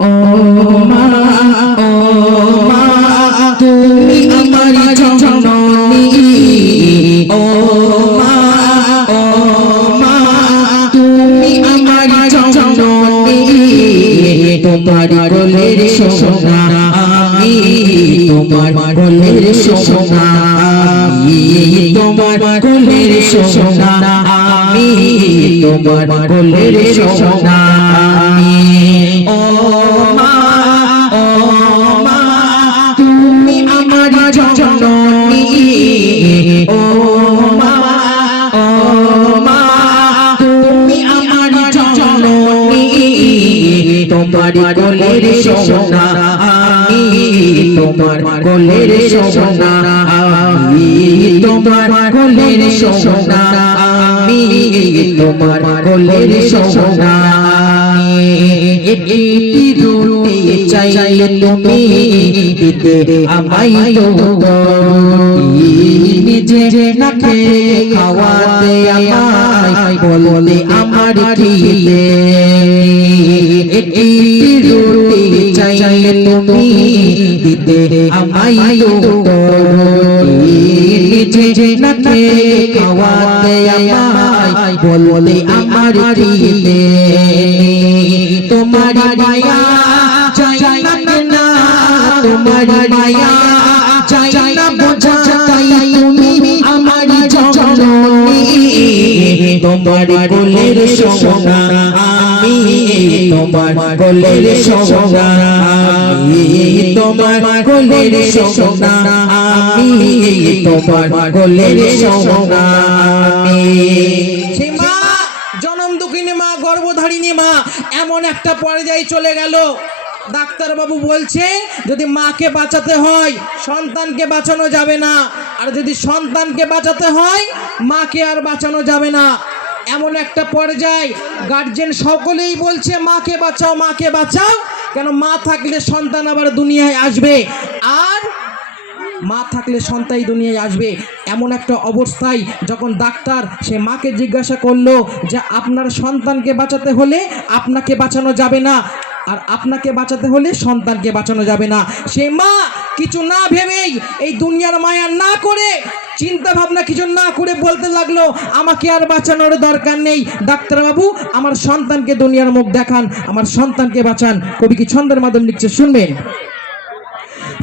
ও মা ও মা তুমি আমার জননী। ও মা ও মা তুমি আমার জননী। তোমার কোলের সোনা, আমি তোমার কোলের সোনা। আমি তোমার কোলের সোনা, আমি তোমার সোনা। জননী। ও মা ও মা, তুমি আমার জননী। তোমার কোলের সোনা তোমার কোলের সোনা। তোমার কোলের সোনা, আমি তোমার কোলের সোনা। একটি রুটি চাইলে তুমি দিতে আমায় নিজে না খেয়ে খাওয়াতে আমায় বললে আমার খিদে একটি রুটি চাইলে তুমি দিতে আমায় নিজে না খেয়ে খাওয়াতে আমায় বললে আমার খিদে তোমার মায়া চাই না তোমার মায়া চাই না, বোঝা তাই তুমি আমার জননী। তোমার কোলের সোনা আমি তোমার কোলের সোনা আমি তোমার কোলের সোনা আমি তোমার কোলের সোনা আমি দুঃখিনী মা, গর্ভধারিণী মা, এমন একটা পর্যায়ে চলে গেল। ডাক্তারবাবু বলছে, যদি মাকে বাঁচাতে হয়, সন্তানকে বাঁচানো যাবে না। আর যদি সন্তানকে বাঁচাতে হয়, মাকে আর বাঁচানো যাবে না। এমন একটা পর্যায় গার্জেন সকলেই বলছে, মাকে বাঁচাও মাকে বাঁচাও। কেন মা থাকলে সন্তান আবার দুনিয়ায় আসবে? মা থাকলে সন্তান দুনিয়ায় আসবে। এমন একটা অবস্থায় যখন ডাক্তার সে মাকে জিজ্ঞাসা করল যে, আপনার সন্তানকে বাঁচাতে হলে আপনাকে বাঁচানো যাবে না। আর আপনাকে বাঁচাতে হলে সন্তানকে বাঁচানো যাবে না। সে মা কিছু না ভেবেই এই দুনিয়ার মায়া না করে চিন্তা ভাবনা কিছু না করে বলতে লাগল, আমাকে আর বাঁচানোর দরকার নেই। ডাক্তারবাবু, আমার সন্তানকে দুনিয়ার মুখ দেখান, আমার সন্তানকে বাঁচান। কবি কি ছন্দের মাধ্যমে লিখছে, শুনবেন?